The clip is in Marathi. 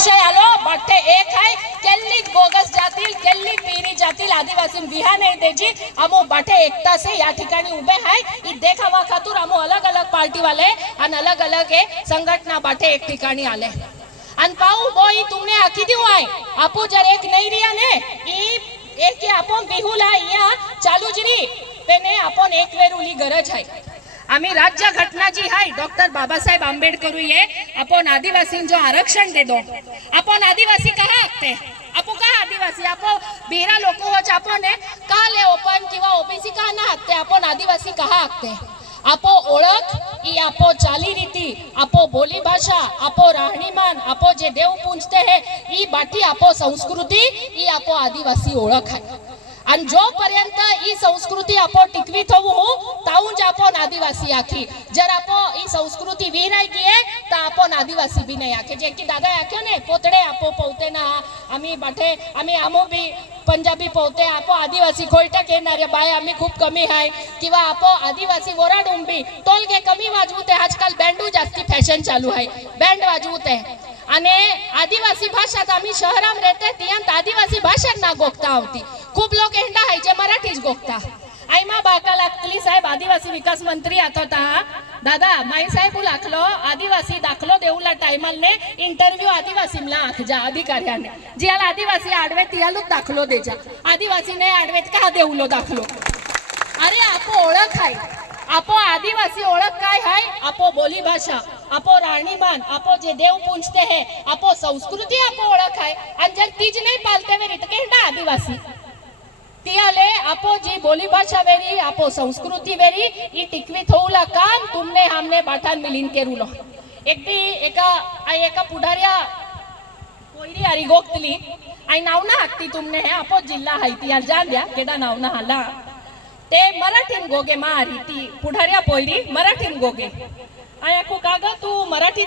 विषय आलो बाटे एक है केल्ली बोगस जातील केल्ली पीरी जातील आदिवासी विहा नाही द्यायची आमो बाटे एकता से या ठिकाणी उभे आहे ई देखावा खातूर आमो अलग अलग पार्टी वाले आणि अलग अलग संघटना बाटे एक ठिकाणी आले आणि पाऊ बोई तुमने आखी दियो आहे आपो जर एक नाही रिया ने ई एक आपण बिहुला या चालू जरी पेने आपण एक वेरुली गरज आहे आम्ही राज्य घटना जी है डॉक्टर बाबासाहेब आंबेडकर ये अपन आदिवासी जो आरक्षण दे दो अपन आदिवासी कहा आते आपो का आदिवासी आपो बेरा लोक आपण का ले ओपन किंवा ओबीसी का ना आते अपन आदिवासी कहा आते आपो ओळख ई आपो चाली रीति आपो बोली भाषा आपो राहणीमान आपो जे देव पूजते है ई बाटी आपो संस्कृती ई आपो आदिवासी ओळख है आणि जोपर्यंत ही संस्कृती आपण टिकवीत होऊ ताऊंज आपण आदिवासी आखी जर आपण ही संस्कृती विराई गिये तर आपण आदिवासी बी नाही आखे जे की दादा आख्यो ने पोतडे आपो पवते ना आम्ही बाटे आम्ही आमो बी पंजाबी पवते आपो आदिवासी खोयटा केनारे बाय आम्ही खूप कमी आहे किंवा आपो आदिवासी वराडून बी टोलगे कमी वाजवते आजकाल बँडू जास्ती फॅशन चालू आहे बँड वाजवते आणि आदिवासी भाषात आम्ही शहरात रहते तियांत आदिवासी भाषा ना गोगता होती खूप लोक हेंडा आहे जे मराठीच गोगता आईमा बाका लागतली साहेब आदिवासी विकास मंत्री आता दादा माई साहेब लाखलो आदिवासी दाखलो देऊला टाइमलने इंटरव्यू आदिवासी मला आखजा अधिकाऱ्याने जियाला आदिवासी आडवे तियालूच दाखलो देजा आदिवासी ने आडवेत का देऊलो दाखलो अरे आपो ओळख आहे आपो आदिवासी ओळख काय है आपो बोली भाषा आपो राहणीमान आपो जे देव पूजते है आपो संस्कृती आपो ओळख है आणि जर तीज नाही पालते वेरी तर केंडा आदिवासी तियाले आपो जी बोली भाषा वेरी आपो संस्कृती वेरी ई टिकवीत होऊला काम तुमने हमने बाठान मिलीन केरुलो एक दी एका पुढाऱ्या कोयरी आरी गोगतली आई नाव ना हाकती तुमने है आपो जिल्हा है तिया जान द्या केडा नाव ना हाला ते मराठीन गोगे मारी ती पुढाऱ्या पोयरी मराठीन गोगे आया को काग तू मराठी